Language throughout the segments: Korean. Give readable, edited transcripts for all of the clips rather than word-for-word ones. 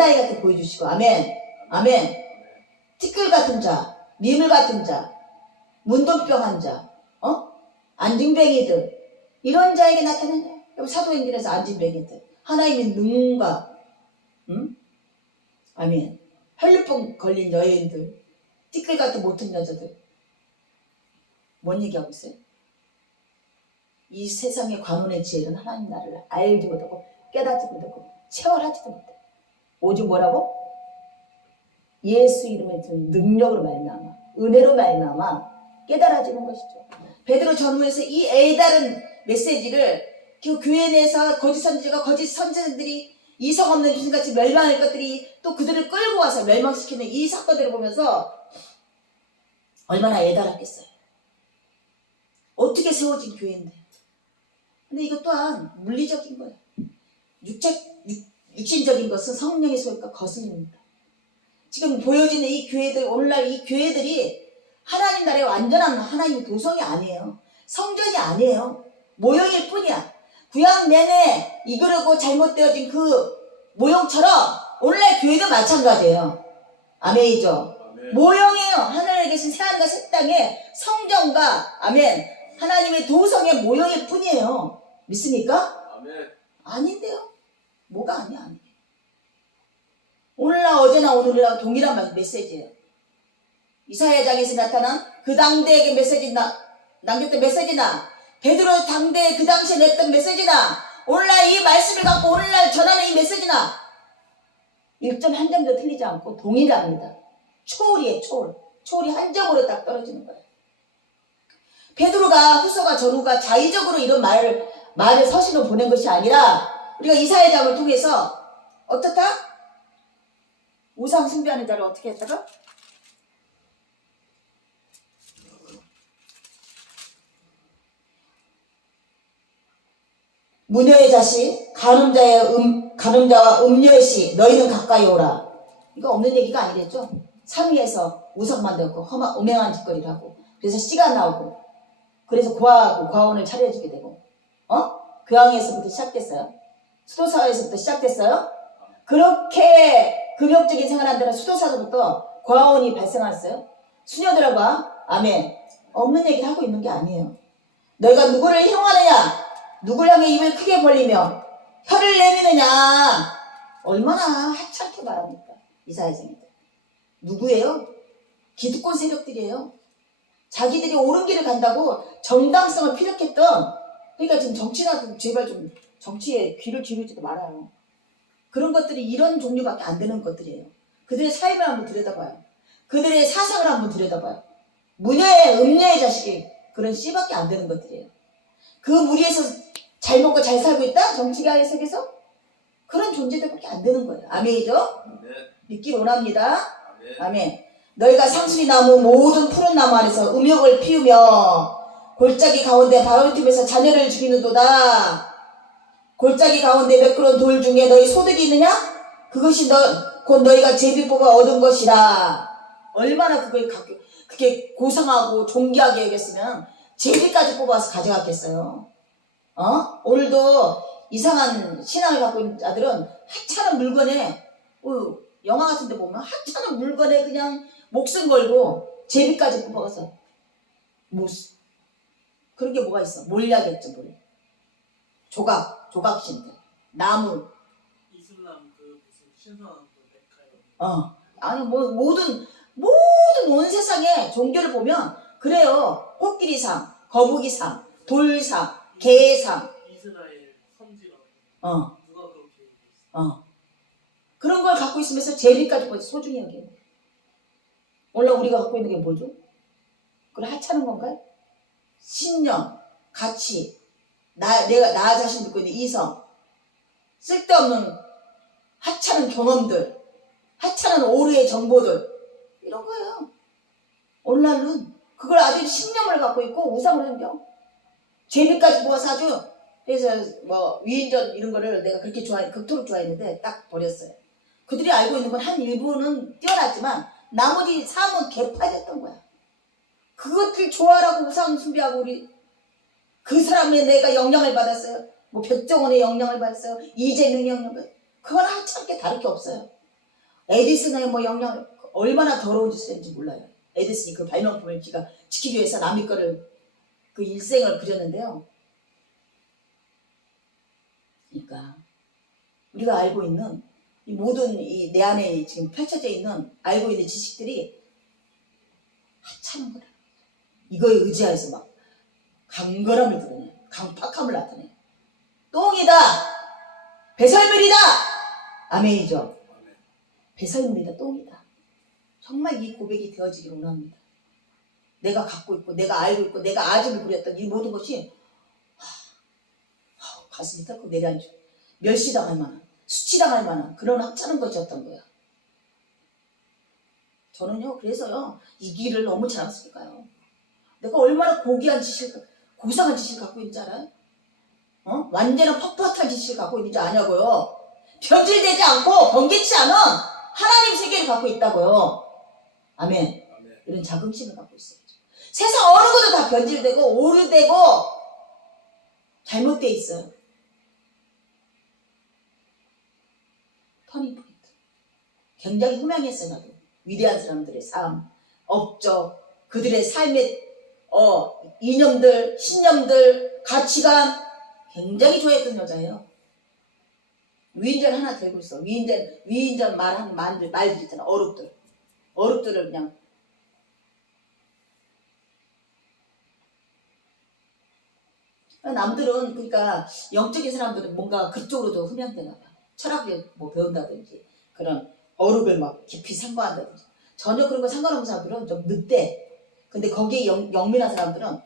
어린아이 같게 보여주시고, 아멘, 아멘. 티끌 같은 자, 미물 같은 자, 문둥병 환자, 안진뱅이들, 이런 자에게 나타나냐? 사도행전에서 안진뱅이들, 하나님의 능과, 아멘. 혈루병 걸린 여인들, 티끌 같은 못한 여자들, 뭔 얘기하고 있어요? 이 세상의 관원의 지혜는 하나님 나라를 알지 못하고 깨닫지 못하고 체월하지도 못해. 오직 뭐라고? 예수 이름의 능력으로 말미암아, 은혜로 말미암아 깨달아지는 것이죠. 베드로 전후에서 이 애다른 메시지를 그 교회 내에서 거짓 선지자가 거짓 선지자들이 이성 없는 귀신같이 멸망할 것들이 또 그들을 끌고 와서 멸망시키는 이 사건들을 보면서 얼마나 애달았겠어요. 어떻게 세워진 교회인데. 근데 이것 또한 물리적인 거예요. 육신적인 것은 성령의 소유가 거슬립니다. 지금 보여지는 이 교회들, 오늘날 이 교회들이 하나님 나라의 완전한 하나님의 도성이 아니에요. 성전이 아니에요. 모형일 뿐이야. 구약 내내 이그르고 잘못되어진 그 모형처럼 오늘날 교회도 마찬가지예요. 아멘이죠. 아멘. 모형이에요. 하늘에 계신 새하늘과 새 땅의 성전과 아멘 하나님의 도성의 모형일 뿐이에요. 믿습니까? 아멘. 아닌데요. 뭐가 아니야. 아니에요. 오늘날 어제나 오늘이랑 동일한 메시지예요. 이사야장에서 나타난 그 당대에게 남겼던 메시지나 베드로 당대에 그 당시에 냈던 메시지나 오늘날 이 말씀을 갖고 오늘날 전하는 이 메시지나 1점 한 점도 틀리지 않고 동일합니다. 초월이에요. 초월. 초월이 한 점으로 딱 떨어지는 거예요. 베드로가 후서가 전후가 자의적으로 이런 말을 서신을 보낸 것이 아니라 우리가 이사야장을 통해서 어떻다? 우상 숭배하는 자를 어떻게 했다가? 무녀의 자식, 간음자와 음녀의 씨, 너희는 가까이 오라. 이거 없는 얘기가 아니겠죠? 상위에서 우상 만들고 음행한 짓거리를 하고 그래서 씨가 나오고 그래서 과원을 차려주게 되고 교황에서부터 시작됐어요. 수도사회에서부터 시작됐어요. 그렇게 금욕적인 생활한다는 수도사로부터 과원이 발생했어요. 수녀들과 아멘 없는 얘기를 하고 있는 게 아니에요. 너희가 누구를 희롱하느냐? 누구를 향해 입을 크게 벌리며 혀를 내미느냐? 얼마나 하찮게 말합니까? 이사야장이들. 누구예요? 기득권 세력들이에요. 자기들이 옳은 길을 간다고 정당성을 피력했던 그러니까 지금 정치나 제발 좀 정치에 귀를 기울이지도 말아요. 그런 것들이 이런 종류밖에 안 되는 것들이에요. 그들의 삶을 한번 들여다봐요. 그들의 사상을 한번 들여다봐요. 무녀의 음녀의 자식이 그런 씨밖에 안 되는 것들이에요. 그 무리에서 잘 먹고 잘 살고 있다? 정치가의 세계에서? 그런 존재들밖에 안 되는 거예요. 아멘이죠? 아멘. 믿기 원합니다. 아멘. 아멘. 너희가 상수리 나무 모든 푸른 나무 아래서 음욕을 피우며 골짜기 가운데 바위 틈에서 자녀를 죽이는도다. 골짜기 가운데 매끄러운 돌 중에 너희 소득이 있느냐? 그것이 곧 너희가 제비 뽑아 얻은 것이라. 얼마나 그게 고상하고 존귀하게 여겼으면 제비까지 뽑아서 가져갔겠어요. 오늘도 이상한 신앙을 갖고 있는 자들은 하찮은 물건에 영화 같은 데 보면 하찮은 물건에 그냥 목숨 걸고 제비까지 뽑아서 그런 게 뭐가 있어? 몰약했죠. 조각신들 나무 이슬람 그 무슨 신선한 그 메카요. 아니 모든 온 세상의 종교를 보면 그래요. 코끼리상, 거북이상, 돌상, 개상. 이스라엘 선지라고. 누가 그렇게 얘기했어? 그런 걸 갖고 있으면서 제비까지 소중히 여겨요. 원래 우리가 갖고 있는 게 뭐죠? 그걸 하찮은 건가요? 신념, 가치, 나 자신 듣고 있는 이성, 쓸데없는 하찮은 경험들, 하찮은 오류의 정보들 이런 거예요. 오늘날은 그걸 아주 신념을 갖고 있고 우상을 섬겨. 제비까지 모아서 아주 그래서 위인전 이런 거를 내가 그렇게 극도로 좋아했는데 딱 버렸어요. 그들이 알고 있는 건 한 일부는 뛰어났지만 나머지 삶은 개파졌던 거야. 그것들 좋아하라고 우상 숭배하고 우리 그 사람의 내가 영향을 받았어요. 백종원의 영향을 받았어요. 이재명의 영향을 받았어요. 그건 하찮게 다를 게 없어요. 에디슨의 뭐 영향 얼마나 더러운 짓을 했는지 몰라요. 에디슨이 그 발명품을 지키기 위해서 남의 거를 그 일생을 그렸는데요. 그러니까 우리가 알고 있는 이 모든 이 내 안에 지금 펼쳐져 있는 알고 있는 지식들이 하찮은 거라. 이거에 의지해서 막 강건함을 드러내, 강팍함을 나타내. 똥이다, 배설물이다. 아멘이죠. 배설물이다, 똥이다. 정말 이 고백이 되어지기를 원합니다. 내가 갖고 있고, 내가 알고 있고, 내가 아직을 부렸던 이 모든 것이 가슴이 털컥 내려앉고 멸시당할 만한, 수치당할 만한 그런 하찮은 것이었던 거야. 저는요, 그래서요, 이 길을 너무 자랑스럽게. 내가 얼마나 고귀한 지식, 고상한 지식을 갖고 있는지 알아요? 완전한 뻣뻣한 지식을 갖고 있는지 아냐고요. 변질되지 않고 번개치 않은 하나님 세계를 갖고 있다고요. 아멘. 이런 자긍심을 갖고 있어요. 세상 어느 것도 다 변질되고 오류되고 잘못되어 있어요. 터닝포인트. 굉장히 후명했어요. 나도. 위대한 사람들의 삶, 업적, 그들의 삶의 이념들, 신념들, 가치관 굉장히 좋아했던 여자예요. 위인전 하나 들고 있어. 위인전 말하는 말들 있잖아. 어록들을 그냥 남들은 그러니까 영적인 사람들은 뭔가 그쪽으로도 흠양되나 봐. 철학을 뭐 배운다든지 그런 어록을 막 깊이 상고한다든지 전혀 그런 거 상관없는 사람들은 좀 늑대. 근데 거기에 영민한 사람들은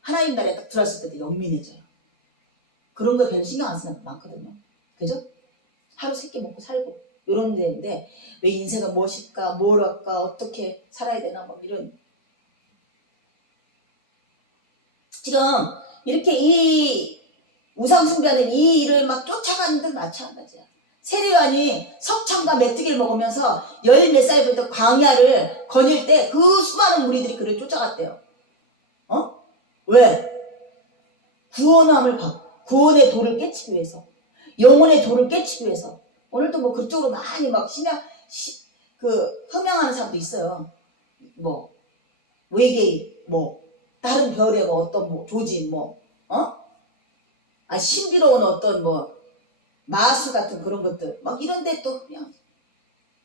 하나님 나라에 딱 들어왔을 때도 영민해져요. 그런 거 별로 신경 안 쓰는 거 많거든요. 그죠? 하루 세끼 먹고 살고 이런 데인데 왜 인생은 무엇일까, 뭘 할까, 어떻게 살아야 되나 막 이런. 지금 이렇게 이 우상숭배하는 이 일을 막 쫓아가는 들 마찬가지야. 세례요한이 석창과 메뚜기를 먹으면서 14몇 살부터 광야를 거닐 때 그 수많은 무리들이 그를 쫓아갔대요. 왜? 구원의 도를 깨치기 위해서, 영혼의 도를 깨치기 위해서. 오늘도 뭐 그쪽으로 많이 막 흠양하는 사람도 있어요. 뭐 외계인, 뭐 다른 별의 뭐 어떤 뭐 조진, 신비로운 어떤 뭐 마수 같은 그런 것들 막 이런데 또 그냥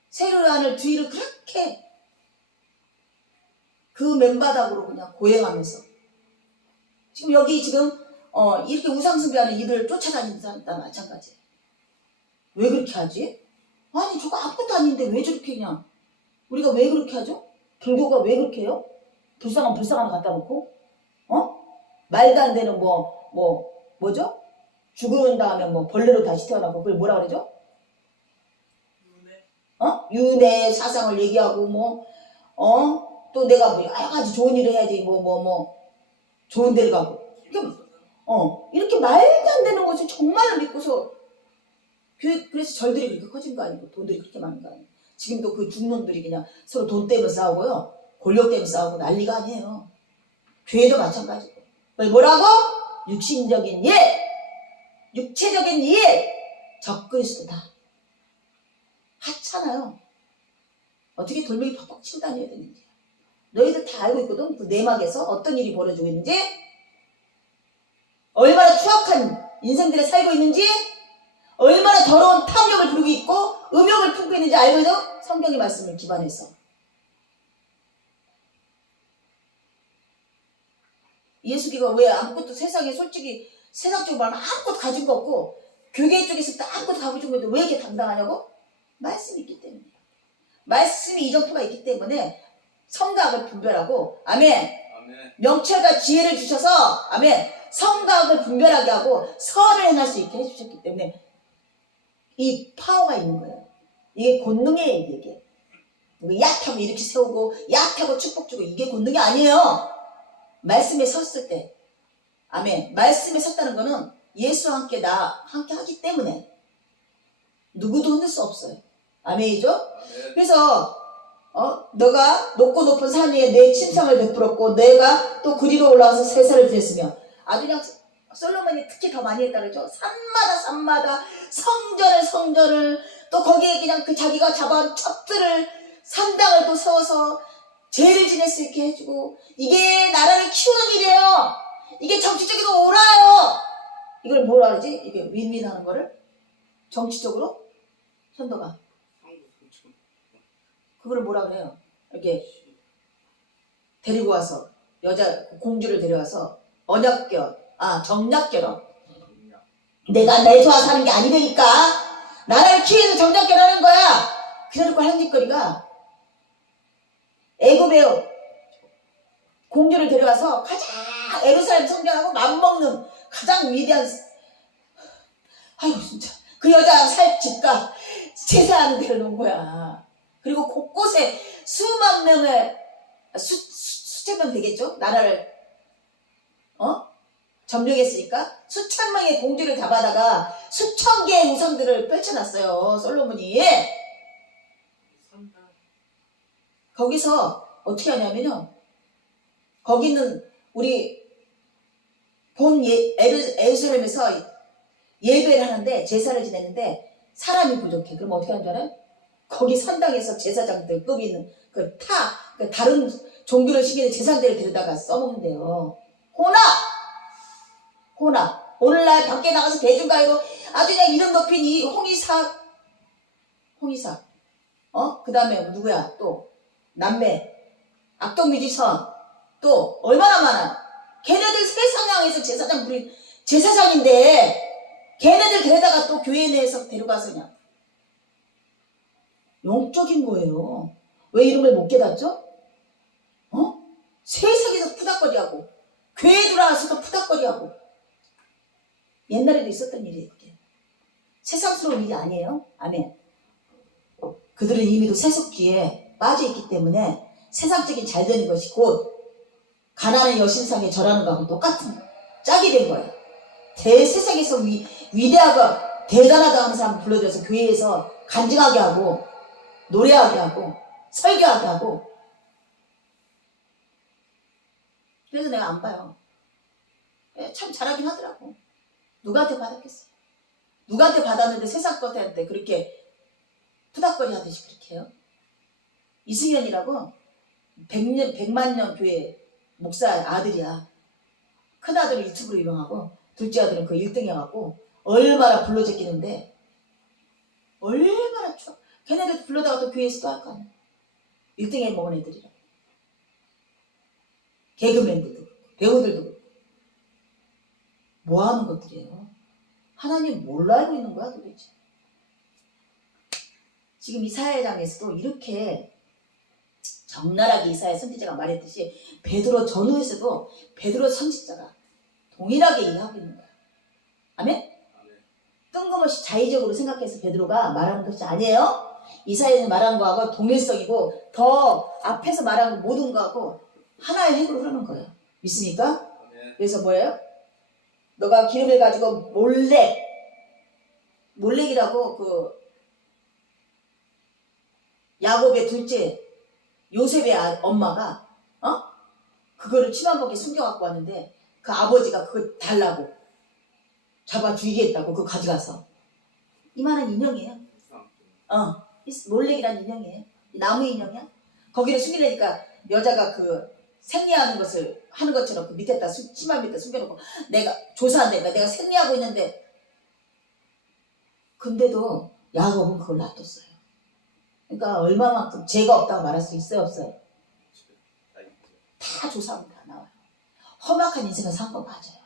세례요한을 뒤를 그렇게 그 맨바닥으로 그냥 고행하면서 지금 여기 지금 이렇게 우상숭배하는 이들을 쫓아다니는 사람과 마찬가지예요. 왜 그렇게 하지? 아니 저거 아무것도 아닌데 왜 저렇게 그냥 우리가 왜 그렇게 하죠? 불교가 왜 그렇게 해요? 불쌍한 갖다 놓고 말도 안 되는 뭐죠? 죽은 다음에 뭐 벌레로 다시 태어나고 그걸 뭐라 그러죠? 윤회 사상을 얘기하고 또 내가 뭐 여러 가지 좋은 일을 해야지 좋은 데를 가고 이렇게 말도 안 되는 것을 정말로 믿고서 그래서 절들이 그렇게 커진 거 아니고 돈들이 그렇게 많은 거 아니에요. 지금도 그 중놈들이 그냥 서로 돈 때문에 싸우고요. 권력 때문에 싸우고 난리가 아니에요. 교회도 마찬가지고. 뭐라고? 육신적인 일, 육체적인 일, 적그리스도다. 하찮아요. 어떻게 돌멩이 팍팍 치고 다녀야 되는지. 너희들 다 알고 있거든. 그 내막에서 어떤 일이 벌어지고 있는지, 얼마나 추악한 인생들에 살고 있는지, 얼마나 더러운 탐욕을 부리고 있고 음욕을 품고 있는지 알거든. 성경의 말씀을 기반해서. 예수기가 왜 아무것도 세상에 솔직히 세상적으로 말하면 아무것도 가진 거 없고 교계 쪽에서도 아무것도 가진 건데 왜 이렇게 당당하냐고? 말씀이 있기 때문에. 말씀이 이정표가 있기 때문에 성각을 분별하고 아멘. 명철과 지혜를 주셔서 아멘. 성각을 분별하게 하고 선을 행할 수 있게 해주셨기 때문에 이 파워가 있는 거예요. 이게 권능이에요. 이게 얕하고 이렇게 세우고 얕하고 축복 주고 이게 권능이 아니에요. 말씀에 섰을 때 아멘. 말씀에 섰다는 거는 예수와 함께 함께 하기 때문에 누구도 흔들 수 없어요. 아멘이죠? 아멘. 그래서 너가 높고 높은 산 위에 내 침상을 베풀었고 내가 또 그리로 올라와서 세사를 드렸으며 아주 그냥 솔로몬이 특히 더 많이 했다 그러죠. 산마다 성전을 또 거기에 그냥 그 자기가 잡아온 첩들을 산당을 또 세워서 죄를 지낼 수 있게 해주고, 이게 나라를 키우는 일이에요. 이게 정치적으로 옳아요. 이걸 뭐라 그러지? 이게 윈윈하는 거를 정치적으로 현도가 그거를 뭐라 그래요? 이렇게 데리고 와서 여자 공주를 데려와서 정략결혼. 내가 내 좋아 사는 게 아니니까 나라를 키워서 정략결혼하는 거야. 그래놓고 하는 짓거리가 애굽의 공주를 데려와서 가장 예루살렘 성전하고 맞먹는 가장 위대한, 아유 진짜 그 여자 살 집값 제사하는 데를 놓은 거야. 그리고 곳곳에 수만 명의 수천 명 되겠죠? 나라를 점령했으니까 수천 명의 공주를 잡아다가 수천 개의 우상들을 펼쳐놨어요. 솔로몬이. 거기서 어떻게 하냐면요, 거기는 우리 본 예루살렘에서 예배를 하는데 제사를 지냈는데 사람이 부족해. 그럼 어떻게 하는 줄 알아요? 거기 산당에서 제사장들 급이 있는 그 다른 종교를 시키는 제사장들을 데려다가 써먹는데요. 호나 오늘날 밖에 나가서 대중가요로 아주 그냥 이름 높인 이 홍이삭 그 다음에 누구야 또 남매 악동 뮤지션 또 얼마나 많아. 걔네들 세상양에서 제사장 부린 제사장인데 걔네들 데려다가 또 교회 내에서 데려가서 그냥 영적인 거예요. 왜 이런 걸 못 깨닫죠? 세상에서 푸닥거리하고 교회 들어와서도 푸닥거리하고. 옛날에도 있었던 일이에요. 그게 세상스러운 일이 아니에요. 아멘. 그들은 이미도 세속주의에 빠져있기 때문에 세상적인 잘 되는 것이 곧 가난의 여신상에 절하는 거하고 똑같은 짝이 된 거예요. 대세상에서 위대하고 대단하다 하는 사람 불러들여서 교회에서 간증하게 하고 노래하게 하고 설교하게 하고. 그래서 내가 안 봐요. 참 잘하긴 하더라고. 누구한테 받았겠어요? 누구한테 받았는데 세상 것한테 그렇게 푸닥거리 하듯이 그렇게 해요? 이승현이라고 100만 년 교회 목사 아들이야. 큰 아들은 유튜브로 유명하고 둘째 아들은 그 1등 해갖고 얼마나 불러제끼는데 얼마나 추워. 걔네들 불러다가 또 교회에서 또 할 거 아니야. 1등 해 먹은 애들이라. 개그맨들도 배우들도 그렇고. 뭐 하는 것들이에요? 하나님 뭘로 알고 있는 거야 도대체? 지금 이사야장에서도 이렇게 적나라하게 이사야 선지자가 말했듯이 베드로 전후에서도 베드로 선지자가 동일하게 이해하고 있는 거야. 아멘? 뜬금없이 자의적으로 생각해서 베드로가 말하는 것이 아니에요. 이사야는 말한 거하고 동일성이고 더 앞에서 말한 모든 거하고 하나의 핵으로 흐르는 거예요. 믿습니까? 그래서 뭐예요? 너가 기름을 가지고 몰렉이라고 그 야곱의 둘째 요셉의 엄마가 그거를 치마먹에 숨겨갖고 왔는데 그 아버지가 그거 달라고 잡아 죽이겠다고 그거 가져가서 이만한 인형이에요. 몰렉이라는 인형이에요. 나무 인형이야. 거기를 숨기려니까 여자가 그 생리하는 것을 하는 것처럼 그 밑에다 치마 밑에 숨겨놓고 내가 조사한다니까 내가 생리하고 있는데 근데도 야곱은 그걸 놔뒀어요. 그러니까 얼마만큼 죄가 없다고 말할 수 있어요 없어요? 다 조사하면 다 나와요. 험악한 인생을 산 거 맞아요.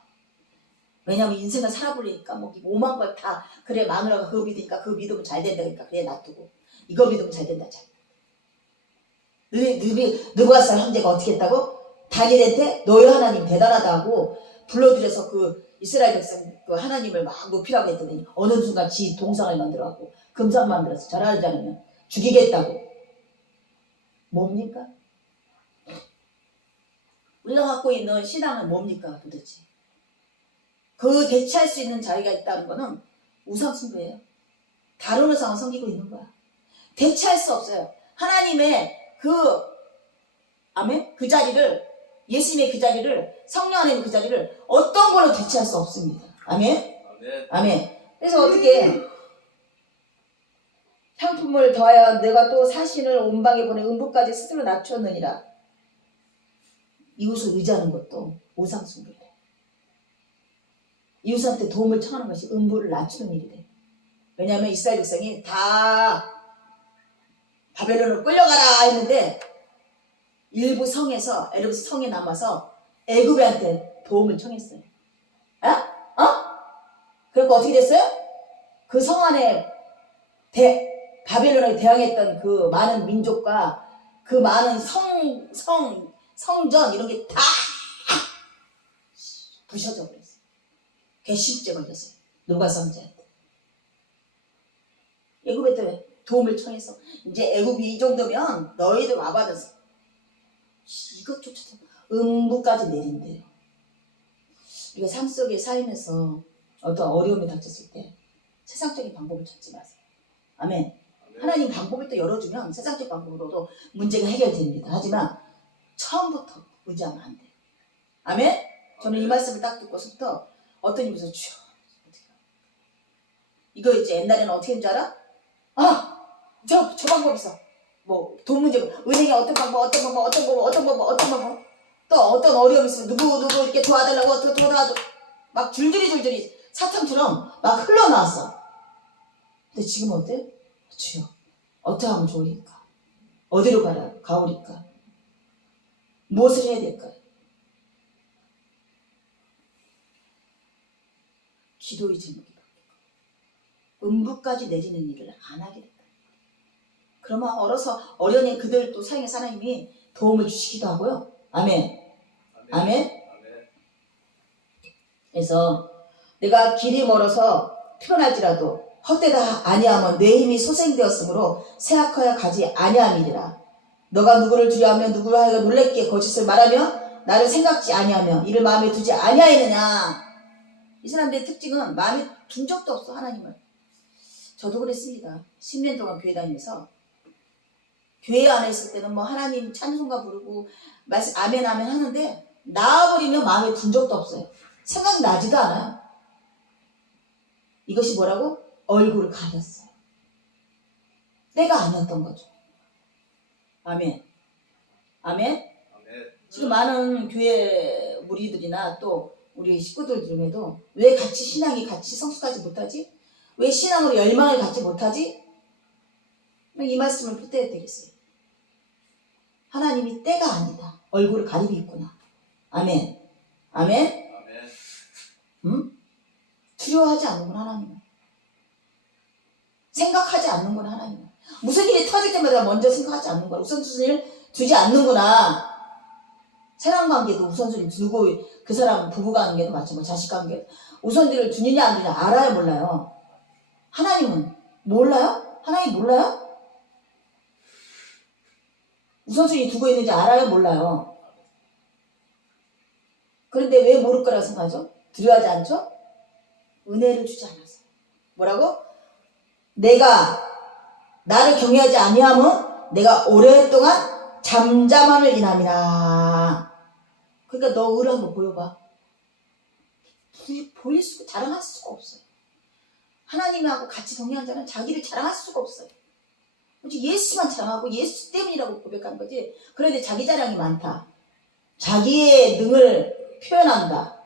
왜냐면 인생을 살아보려니까 뭐 오만 걸 다 그래 마누라가 그거 믿으니까 그거 믿으면 잘 된다 그러니까 그래 놔두고 이거 믿으면 잘 된다 잘. 느부갓살 형제가 어떻게 했다고? 다니엘한테 너희 하나님 대단하다고 불러들여서 그 이스라엘 백성 그 하나님을 막 높이라고 했더니 어느 순간 지 동상을 만들어갖고 금상 만들어서 절하지 않으면 죽이겠다고. 뭡니까? 우리가 갖고 있는 신앙은 뭡니까 도대체? 그 대체할 수 있는 자리가 있다는 거는 우상숭배예요. 다른 우상을 섬기고 있는 거야. 대체할 수 없어요. 하나님의 아멘? 그 자리를 예수님의 그 자리를 성령 안에 있는 그 자리를 어떤 걸로 대체할 수 없습니다. 아멘? 아멘. 그래서 어떻게 향품을 더하여 내가 또 사신을 온방에 보내 음부까지 스스로 낮추었느니라. 이웃을 의지하는 것도 우상숭배래. 이웃한테 도움을 청하는 것이 음부를 낮추는 일이래. 왜냐하면 이스라엘 백성이 다 바벨론으로 끌려가라 했는데 일부 성에서 에르브 성에 남아서 애굽한테 도움을 청했어요. 그러니까 어떻게 됐어요? 그 성 안에 바벨론에 대항했던 그 많은 민족과 그 많은 성전 이런 게 다 부셔져 버렸어요. 괘씸죄 걸렸어요. 누가 선지한테. 애굽에 도움을 청해서 이제 애굽이 이 정도면 너희들 와받아서 이것조차도 음부까지 내린대요. 우리가 삶 속에 살면서 어떤 어려움이 닥쳤을 때 세상적인 방법을 찾지 마세요. 아멘. 하나님 방법을 또 열어주면 세상적 방법으로도 문제가 해결됩니다. 하지만 처음부터 의지하면 안 돼요. 아멘. 저는 이 말씀을 딱 듣고서부터 어떤 입에서 주여 이거 이제 옛날에는 어떻게 했는 줄 알아? 저 방법 있어. 뭐 돈 문제, 은행에 어떤 방법 또 어떤 어려움이 있으면 누구 이렇게 도와달라고 어떻게 도와줘 막 줄줄이 사탕처럼 막 흘러나왔어. 근데 지금 어때? 주여 어떻게 하면 좋으리까? 어디로 가오리까? 무엇을 해야 될까? 기도의 제목이 바뀌고 음부까지 내리는 일을 안 하게 된다. 그러면 어려운 그들도 사용해서 하나님이 도움을 주시기도 하고요. 아멘. 아멘. 그래서 내가 길이 멀어서 피곤할지라도 헛되다 아니하면 내 힘이 소생되었으므로 세악하여 가지 아니함이리라. 너가 누구를 두려워하며 누구를 하여 놀랍게 거짓을 말하며 나를 생각지 아니하며 이를 마음에 두지 아니하였느냐. 이 사람들의 특징은 마음에 둔 적도 없어. 하나님을. 저도 그랬습니다. 10년 동안 교회 다니면서 교회 안에 있을 때는 뭐 하나님 찬송가 부르고 말씀 아멘 하는데 나와버리면 마음에 둔 적도 없어요. 생각나지도 않아요. 이것이 뭐라고? 얼굴을 가렸어요. 때가 아니었던 거죠. 아멘. 아멘. 지금 많은 교회 무리들이나 또 우리 식구들 중에도 왜 신앙이 같이 성숙하지 못하지? 왜 신앙으로 열망을 갖지 못하지? 이 말씀을 붙여야 되겠어요. 하나님이 때가 아니다. 얼굴을 가리고 있구나. 아멘. 아멘. 두려워하지 않는구나 하나님은. 생각하지 않는구나 하나님은. 무슨 일이 터질 때마다 먼저 생각하지 않는구나. 우선순위를 두지 않는구나. 사랑관계도 우선순위 두고 그 사람 부부관계도 마찬가지 자식관계 우선순위를 두느냐 안 두느냐 알아요 몰라요? 하나님은 몰라요? 하나님 몰라요? 우선순위 두고 있는지 알아요 몰라요? 그런데 왜 모를 거라고 생각하죠? 두려워하지 않죠? 은혜를 주지 않았어. 뭐라고? 내가 나를 경외하지 아니하면 내가 오랫동안 잠잠함을 인함이라. 그러니까 너 의를 한번 보여봐. 보일 수가 자랑할 수가 없어요. 하나님하고 같이 동행한 자는 자기를 자랑할 수가 없어요. 예수만 자랑하고 예수 때문이라고 고백한 거지. 그런데 자기 자랑이 많다. 자기의 능을 표현한다.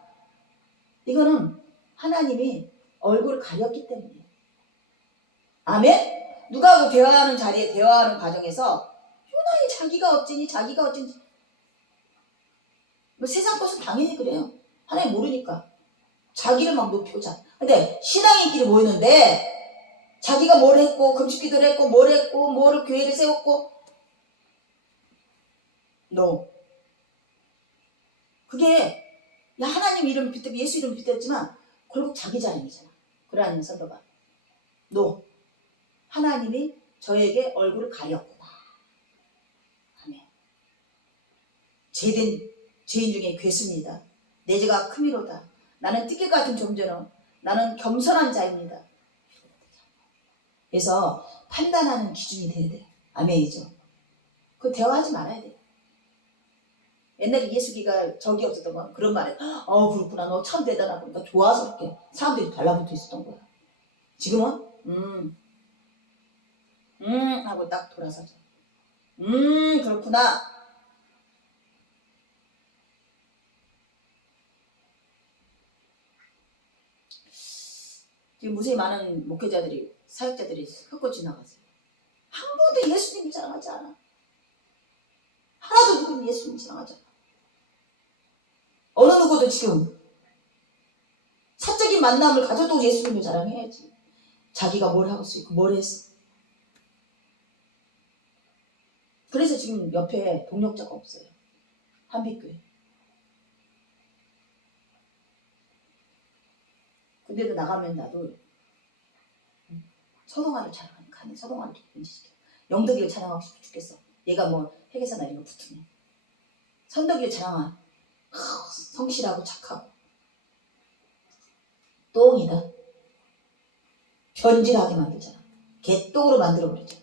이거는 하나님이 얼굴을 가렸기 때문이에요. 아멘? 누가 그 대화하는 자리에 대화하는 과정에서 유난히 자기가 어찌니 뭐 세상 것은 당연히 그래요. 하나님 모르니까 자기를 막 높이고 근데 신앙인끼리 모이는데 자기가 뭘 했고 금식기도를 했고 뭘 했고 뭐를 교회를 세웠고 그게 하나님 이름을 빗대고 예수 이름을 빗댔지만 결국 자기 자랑이잖아. 그러면서 너가 하나님이 저에게 얼굴을 가렸구나. 아멘. 죄인 중에 괴수입니다. 내 죄가 크미로다. 나는 띠개 같은 존재로 나는 겸손한 자입니다. 그래서 판단하는 기준이 돼야 돼. 아멘이죠. 그거 대화하지 말아야 돼. 옛날에 예수기가 적이 없었던 거야. 그런 말에 그렇구나. 너 참 대단하고 그러니까 좋아서 이렇게 사람들이 달라붙어 있었던 거야. 지금은 하고 딱 돌아서죠. 그렇구나. 지금 무수히 많은 목회자들이, 사역자들이 흩고 지나가세요. 한 번도 예수님이 자랑하지 않아. 하나도 누구는 예수님이 자랑하지 않아. 어느 누구도 지금 사적인 만남을 가져도 예수님을 자랑해야지. 자기가 뭘 하고 있고 뭘 했어. 그래서 지금 옆에 동력자가 없어요. 한빛교회. 근데도 나가면 나도 서동아를 자랑하는 칸에 서동아를 인지시켜. 영덕이를 자랑하고 싶어 죽겠어. 얘가 뭐 회계사나 이런 거 붙으면. 선덕이를 자랑한 성실하고 착하고 똥이다. 변질하게 만들잖아. 개똥으로 만들어버리죠.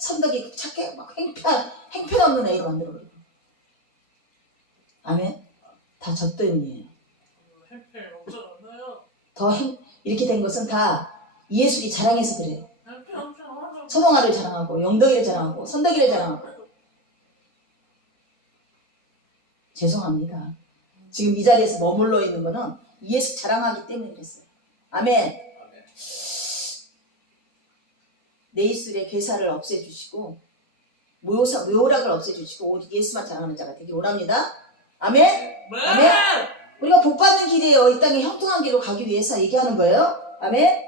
선덕이 착해 막 행편없는 애로 만들어버리고. 아멘. 다 저 때문이에요. 햄펠 엄청 많아요. 이렇게 된 것은 다 예술이 자랑해서 그래요. 햄펠 엄청 많아요. 서동아를 자랑하고 영덕이를 자랑하고 선덕이를 자랑하고. 죄송합니다. 지금 이 자리에서 머물러 있는 거는 예수 자랑하기 때문에 그랬어요. 아멘. 내 입술의 괴사를 없애주시고 묘락을 없애주시고 오직 예수만 자랑하는 자가 되기 원합니다. 아멘. 아멘. 우리가 복받는 길이에요. 이 땅에 형통한 길로 가기 위해서 얘기하는 거예요. 아멘.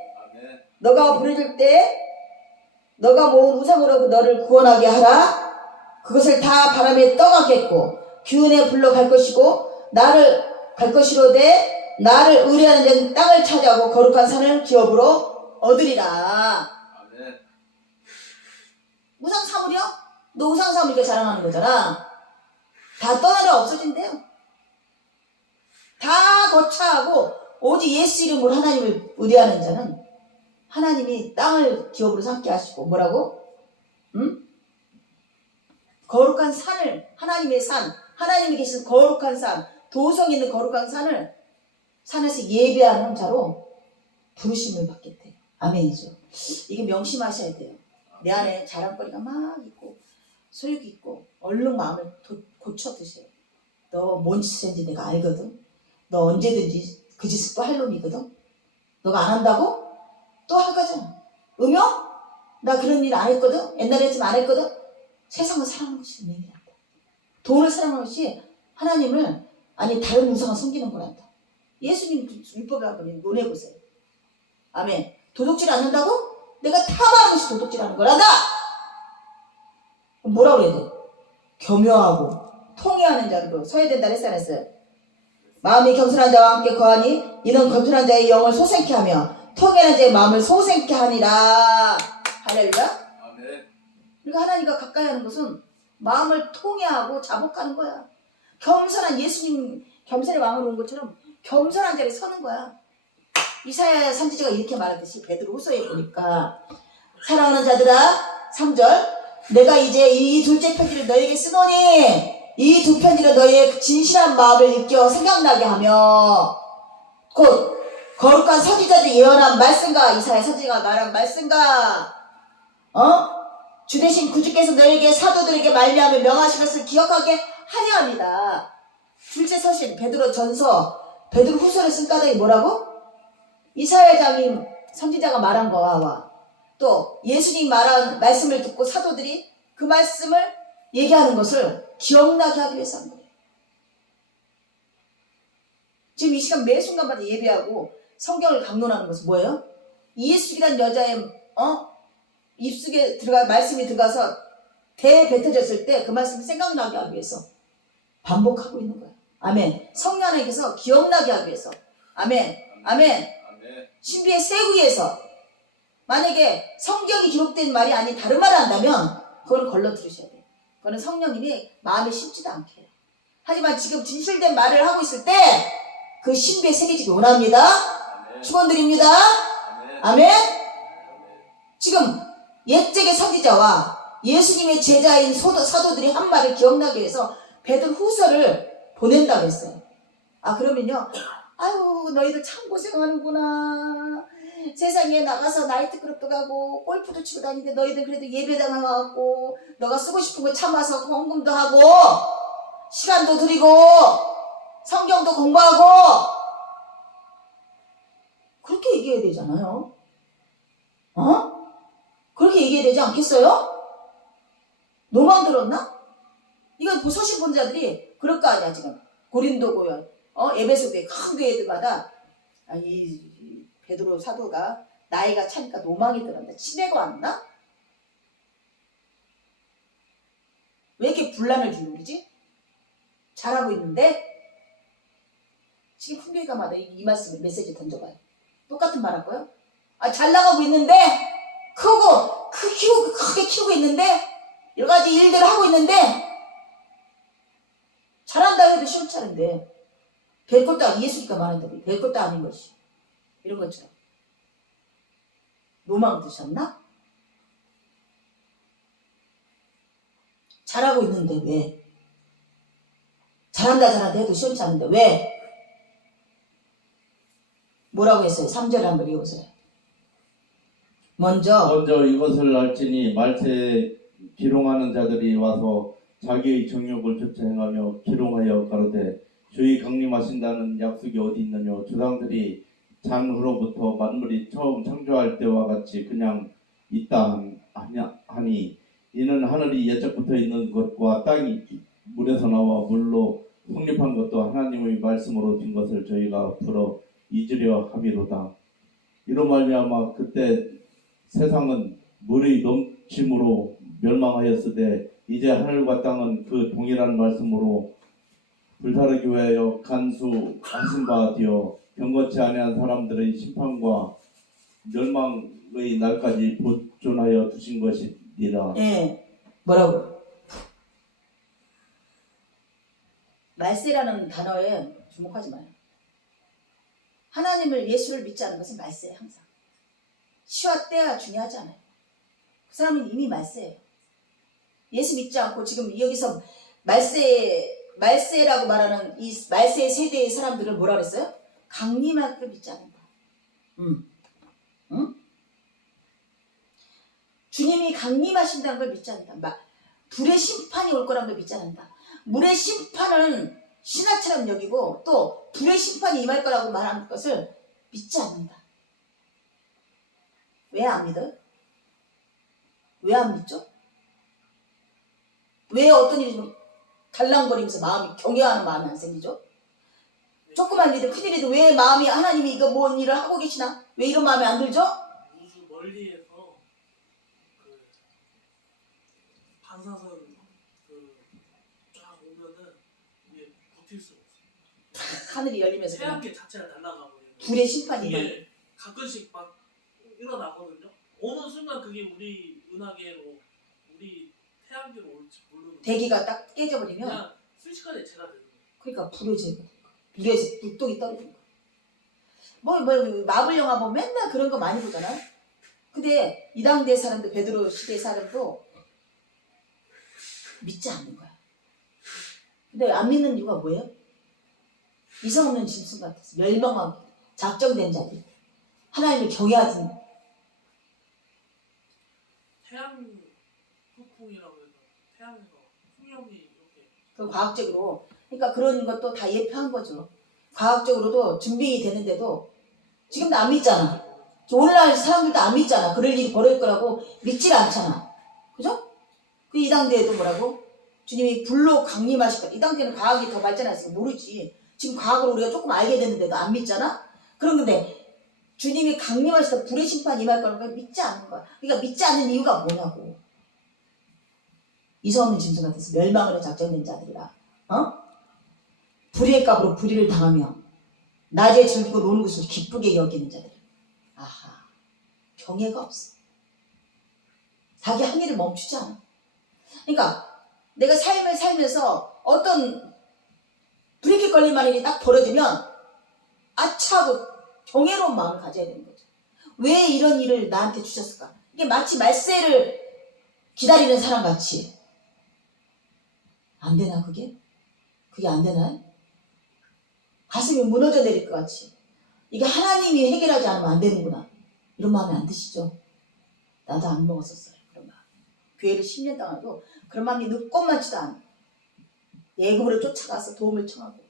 너가 부르짖을 때 너가 모은 우상으로 너를 구원하게 하라. 그것을 다 바람에 떠가겠고 기운에 불러 갈 것이고 나를 갈 것이로되 나를 의뢰하는 자는 땅을 차지하고 거룩한 산을 기업으로 얻으리라. 아멘. 우상 사물이요? 너 우상 사물이니까 자랑하는 거잖아. 다 떠나려 없어진대요. 다 거차하고 오직 예수 이름으로 하나님을 의뢰하는 자는 하나님이 땅을 기업으로 삼게 하시고 뭐라고? 거룩한 산을 하나님의 산 하나님이 계신 거룩한 산 도성 있는 거룩한 산에서 예배하는 자로 부르심을 받겠대요. 아멘이죠. 이게 명심하셔야 돼요. 내 안에 자랑거리가 막 있고 소욕이 있고 얼른 마음을 고쳐 드세요. 너 뭔 짓을 했는지 내가 알거든. 너 언제든지 그 짓을 또 할 놈이거든. 너가 안 한다고? 또 할 거잖아. 음영? 나 그런 일 안 했거든. 옛날에 했지만 안 했거든. 세상을 사랑하는 것이 내밀한다. 돈을 사랑하는 것이 하나님을 아니 다른 우상을 섬기는 거란다. 예수님 율법에 한번 논해보세요. 아멘. 도둑질 않는다고? 내가 탐하는 것이 도둑질하는 거란다. 뭐라고 그래야 돼? 겸허하고 통회하는 자로 서야 된다 그랬지 않았어요? 마음이 겸손한 자와 함께 거하니 이는 겸손한 자의 영을 소생케 하며 통회하는 자의 마음을 소생케 하니라. 할렐루야. 아멘. 그러니까 하나님과 가까이 하는 것은 마음을 통회하고 자복하는 거야. 겸손한 예수님 겸손의 왕으로 온 것처럼 겸손한 자리에 서는 거야. 이사야 선지자가 이렇게 말하듯이 베드로후서에 보니까 사랑하는 자들아 3절 내가 이제 이 둘째 편지를 너에게 쓰노니 이 두 편지로 너희의 진실한 마음을 느껴 생각나게 하며 곧 거룩한 선지자들이 예언한 말씀과 이사야 선지자가 말한 말씀과 주 대신 구주께서 너에게 사도들에게 말미암아 명하신 것을 기억하게 하려 합니다. 둘째 서신 베드로 전서 베드로 후서를 쓴 까닭이 뭐라고? 이사야 장인 선지자가 말한 거와 또 예수님 말한 말씀을 듣고 사도들이 그 말씀을 얘기하는 것을 기억나게 하기 위해서 한 거예요. 지금 이 시간 매 순간마다 예배하고 성경을 강론하는 것은 뭐예요? 이예수라는 여자의 입속에 말씀이 들어가서 대뱉어졌을 때 그 말씀이 생각나게 하기 위해서 반복하고 있는 거예요. 아멘. 성령 하나님께서 기억나게 하기 위해서. 아멘. 아멘. 신비의 세구에서 만약에 성경이 기록된 말이 아닌 다른 말을 한다면 그거는 걸러 들으셔야 돼요. 그거는 성령님이 마음에 심지도 않게 해요. 하지만 지금 진실된 말을 하고 있을 때 그 신비에 새겨지기 원합니다. 축원드립니다. 아멘. 지금 옛적의 선지자와 예수님의 제자인 사도들이 한 말을 기억나게 해서 베드로 후서를 보낸다고 했어요. 그러면요. 아유 너희들 참 고생하는구나. 세상에 나가서 나이트클럽도 가고 골프도 치고 다니는데 너희들 그래도 예배당에 와갖고 너가 쓰고 싶은 거 참아서 헌금도 하고 시간도 드리고 성경도 공부하고 그렇게 얘기해야 되잖아요. 어? 그렇게 얘기해야 되지 않겠어요? 너만 들었나? 이건 서신 본자들이 그럴 거 아니야 지금. 고린도 교회, 에베소 교회, 큰 교회들마다 이 베드로 사도가 나이가 차니까 노망이 들었는데 치매가 왔나? 왜 이렇게 분란을 기울이지? 잘하고 있는데 지금 큰 교회가마다 이 말씀을 메시지 던져봐요. 똑같은 말 할 거예요? 잘 나가고 있는데 크게 키우고 있는데 여러 가지 일들을 하고 있는데 잘한다 해도 시원찮은데 별 것도 아닌 예수니까 말한다고 별 것도 아닌 것이 이런 것처럼 노망 드셨나? 잘하고 있는데 왜? 잘한다 해도 시원찮은데 왜? 뭐라고 했어요? 3절 한번 읽어보세요. 먼저 이것을 알지니 말세에 기롱하는 자들이 와서 자기의 정욕을 쫓아 행하며 기롱하여 가로되 주의 강림하신다는 약속이 어디 있느냐. 조상들이 장후로부터 만물이 처음 창조할 때와 같이 그냥 있다 하니 이는 하늘이 옛적부터 있는 것과 땅이 물에서 나와 물로 성립한 것도 하나님의 말씀으로 된 것을 저희가 풀어 잊으려 함이로다. 이로 말미암아 그때 세상은 물의 넘침으로 멸망하였으되 이제 하늘과 땅은 그 동일한 말씀으로 불사르기 위하여 간수하신 바 되어 경건치 아니한 사람들의 심판과 멸망의 날까지 보존하여 두신 것이니라. 예, 뭐라고? 말세라는 단어에 주목하지 마요. 하나님을 예수를 믿지 않는 것은 말세예요. 항상 시와 때가 중요하지 않아요. 그 사람은 이미 말세예요. 예수 믿지 않고 지금 여기서 말세라고 말하는 이 말세 세대의 사람들을 뭐라 그랬어요? 강림할 걸 믿지 않는다. 응? 주님이 강림하신다는 걸 믿지 않는다. 불의 심판이 올 거라는 걸 믿지 않는다. 물의 심판은 신화처럼 여기고 또 불의 심판이 임할 거라고 말하는 것을 믿지 않는다. 왜 안 믿어요? 왜 안 믿죠? 왜 어떤 일이 달랑거리면서 마음이 경외하는 마음이 안 생기죠? 조그만 일이든 큰 일이든 왜 마음이 하나님이 이거 뭔 일을 하고 계시나? 왜 이런 마음이 안 들죠? 우주 멀리에서 그 반사선 쫙 오면은 이게 버틸 수가 없어요. 하늘이 열리면서 그냥 태양계 자체가 날아가 버리는. 불의 심판이 일어나요. 이게 가끔씩 막 일어나거든요. 어느 순간 그게 우리 은하계로 우리 태양계로 올지 모르는. 대기가 딱 깨져버리면 그냥 순식간에 제가 되는 거예요. 그러니까 불의 제거. 불에서 불똥이 떨어지는 거야. 뭐 마블 영화 보면 맨날 그런 거 많이 보잖아요. 근데 이 당대 사람들, 베드로 시대 사람도 믿지 않는 거야. 근데 안 믿는 이유가 뭐예요? 이성 없는 짐승 같아서 멸망하고 작정된 자들, 하나님을 경외하지. 태양 흑풍이라고 해서 태양에서 풍령이 이렇게. 그 과학적으로, 그러니까 그런 것도 다 예표한 거죠. 과학적으로도 준비 되는데도 지금도 안 믿잖아. 오늘날 사람들도 안 믿잖아. 그럴 일이 벌어질 거라고 믿질 않잖아. 그죠? 그 이 당대에도 뭐라고? 주님이 불로 강림하실 거야. 이 당대는 과학이 더 발전했으니까 모르지. 지금 과학으로 우리가 조금 알게 됐는데도 안 믿잖아? 그런데 주님이 강림하실 때 불의 심판 임할 거라는 걸 믿지 않는 거야. 그러니까 믿지 않는 이유가 뭐냐고. 이성 없는 짐승 같아서 멸망으로 작정된 자들이라. 불의의 값으로 불의를 당하며 낮에 즐기고 노는 것을 기쁘게 여기는 자들. 아하, 경외가 없어. 자기 한 일을 멈추지 않아. 그러니까 내가 삶을 살면서 어떤 브레이크 걸릴만 일이 딱 벌어지면 아차하고 경외로운 마음을 가져야 되는 거죠. 왜 이런 일을 나한테 주셨을까? 이게 마치 말세를 기다리는 사람 같이. 안 되나 그게? 그게 안 되나요? 가슴이 무너져 내릴 것 같이. 이게 하나님이 해결하지 않으면 안 되는구나. 이런 마음이 안 드시죠? 나도 안 먹었었어요. 그런 마음. 교회를 10년 당해도 그런 마음이 늦것만치도 않아. 예금으로 쫓아가서 도움을 청하고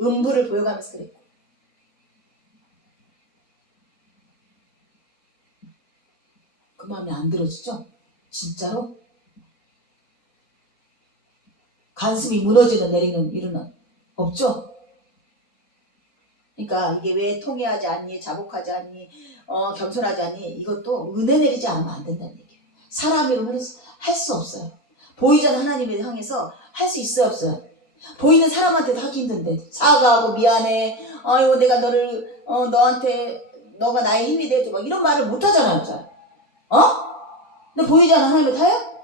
음부를 보여가면서 그랬고. 그 마음이 안 들어지죠? 진짜로? 가슴이 무너지는 내리는 일은 없죠? 그러니까 이게 왜 통회하지 않니? 자복하지 않니? 겸손하지 않니? 이것도 은혜 내리지 않으면 안 된다는 얘기예요. 사람이라면 할 수 없어요. 보이자는 하나님을 향해서 할 수 있어요, 없어요? 보이는 사람한테도 하기 힘든데 사과하고 미안해. 아이고 내가 너를 너한테 너가 나의 힘이 돼줘 막 이런 말을 못 하잖아요, 잘. 근데 보이지 않는 하나님을 타요?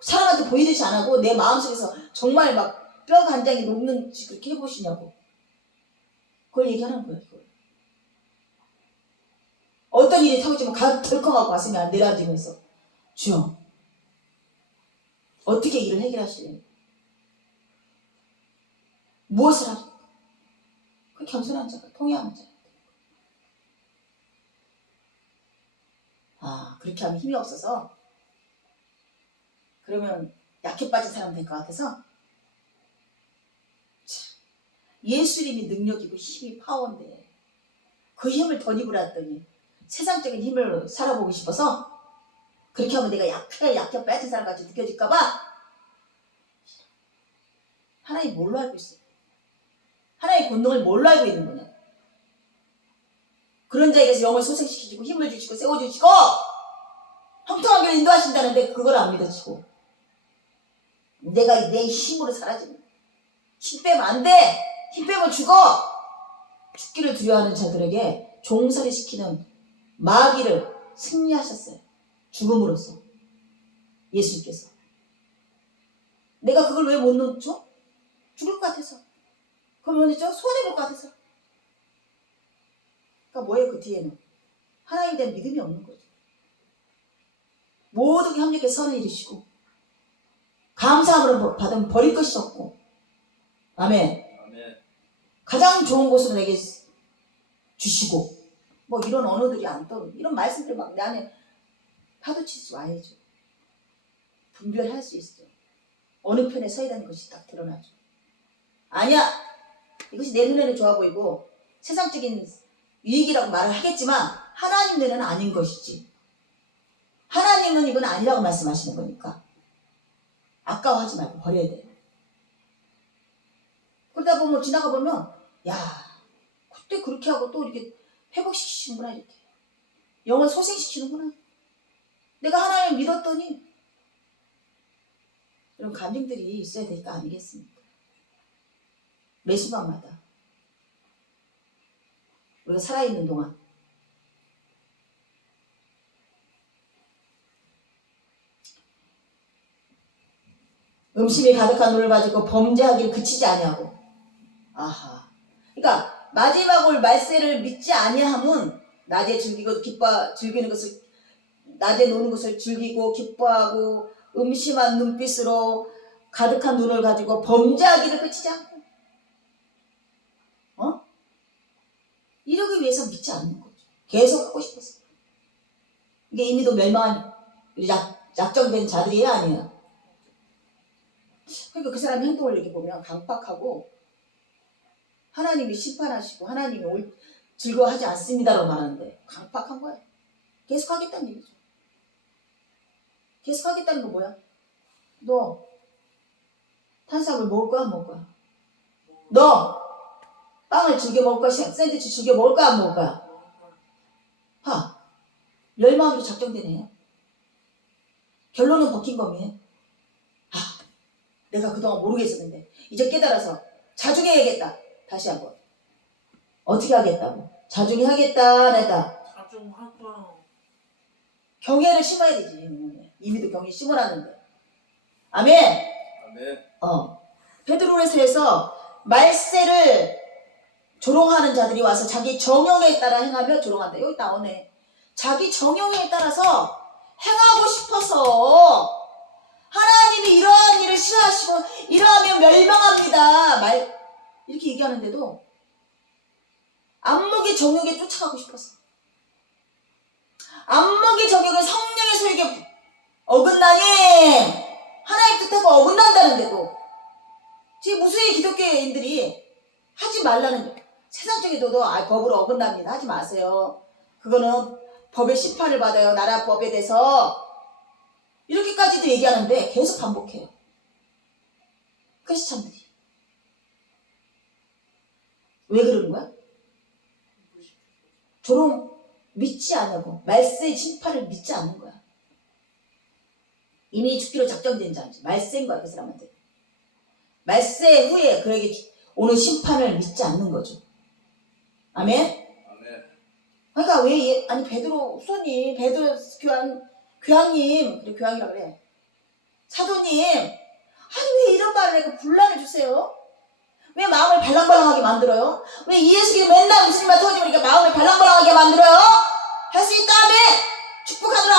사람한테 보이듯이 안 하고 내 마음속에서 정말 막 뼈 간장이 녹는지 그렇게 해보시냐고. 그걸 얘기하는 거예요. 그걸. 어떤 일이 터지면 덜컹하고 가슴이 안 내려앉으면서 주여 어떻게 일을 해결하실래요? 무엇을 하실까? 그 겸손한 자가 통회하는 자예요. 그렇게 하면 힘이 없어서 그러면 약해 빠진 사람 될 것 같아서 예수님이 능력이고 힘이 파워인데 그 힘을 덧입으라 했더니 세상적인 힘을 살아보고 싶어서 그렇게 하면 내가 약해 빠진 사람 같이 느껴질까봐 하나님 뭘로 알고 있어요? 하나님의 권능을 뭘로 알고 있는 거냐? 그런 자에게서 영을 소생시키시고 힘을 주시고 세워주시고 형통한 길을 인도하신다는데 그걸 안 믿어지고 내가 내 힘으로 사라지는 힘 빼면 안 돼! 힘 빼면 죽어! 죽기를 두려워하는 자들에게 종살이 시키는 마귀를 승리하셨어요. 죽음으로써 예수님께서. 내가 그걸 왜 못 놓죠? 죽을 것 같아서. 그럼 뭐였죠? 손해볼 것 같아서. 그러니까 뭐예요 그 뒤에는? 하나님에 대한 믿음이 없는 거죠. 모든 게 합력해 선을 이루시고 감사함으로 받으면 버릴 것이 없고 아멘. 가장 좋은 곳으로 내게 주시고 뭐 이런 언어들이 안 떠오르 이런 말씀들 막 내 안에 파도치지 와야죠. 분별할 수 있어. 어느 편에 서야 되는 것이 딱 드러나죠. 아니야 이것이 내 눈에는 좋아 보이고 세상적인 유익이라고 말을 하겠지만 하나님 눈에는 아닌 것이지. 하나님은 이건 아니라고 말씀하시는 거니까 아까워하지 말고 버려야 돼요. 그러다 보면 지나가 보면 야 그때 그렇게 하고 또 이렇게 회복시키시는구나 이렇게 영을 소생시키는구나. 내가 하나님을 믿었더니 이런 감정들이 있어야 될 거 아니겠습니까? 매 순간마다 우리가 살아있는 동안 음심이 가득한 눈을 가지고 범죄하기를 그치지 아니하고 아하. 그러니까 마지막을 말세를 믿지 아니함은 낮에 즐기고 즐기는 것을 낮에 노는 것을 즐기고 기뻐하고 음심한 눈빛으로 가득한 눈을 가지고 범죄하기를 그치지 않고 이러기 위해서 믿지 않는 거죠. 계속 하고 싶었어요. 이게 이미도 멸망한 약정된 자들이에요 아니에요? 그러니까 그 사람의 행동을 이렇게 보면 강팍하고 하나님이 심판하시고 하나님이 즐거워하지 않습니다라고 말하는데 강팍한 거야. 계속 하겠다는 얘기죠. 계속 하겠다는 거 뭐야? 너 탄수화물 먹을 거야 안 먹을 거야? 너 빵을 즐겨 먹을 거야? 샌드위치 즐겨 먹을 거야 안 먹을 거야? 멸망으로 작정되네요. 결론은 벗긴 거면 내가 그동안 모르겠었는데 이제 깨달아서 자중해야겠다. 다시 한번 어떻게 하겠다고? 자중해야겠다 안 했다. 자중할 거야. 경외를 심어야 되지. 이미도 경외 심으라는데. 아멘. 베드로에서 말세를 조롱하는 자들이 와서 자기 정욕에 따라 행하며 조롱한다. 여기 나오네. 자기 정욕에 따라서 행하고 싶어서 하나님이 이러한 일을 싫어하시고 이러하면 멸망합니다. 이렇게 얘기하는데도 안 먹을 안목의 정욕에 쫓아가고 싶었어. 안목의 정욕은 성령의 소욕에 어긋나니 하나님 뜻하고 어긋난다는데도 지금 무수히 기독교인들이 하지 말라는 세상적에도 법으로 어긋납니다. 하지 마세요. 그거는 법의 심판을 받아요. 나라 법에 대해서 이렇게까지도 얘기하는데 계속 반복해요. 크리스찬들이. 왜 그러는 거야? 조롱 믿지 않냐고. 말세의 심판을 믿지 않는 거야. 이미 죽기로 작정된 자인지 말세인 거야 그 사람한테. 말세 후에 그에게 오는 심판을 믿지 않는 거죠. 아멘? 아멘. 그러니까 왜 아니 베드로 후손님 베드로 교황님 그래 교황이라 그래 사도님 아니 왜 이런 말을 해서 분란을 주세요? 왜 마음을 발랑발랑하게 만들어요? 왜 이 예수님이 맨날 무슨 말 터지면 이렇게 마음을 발랑발랑하게 만들어요? 할 수 있다 아멘! 축복하더라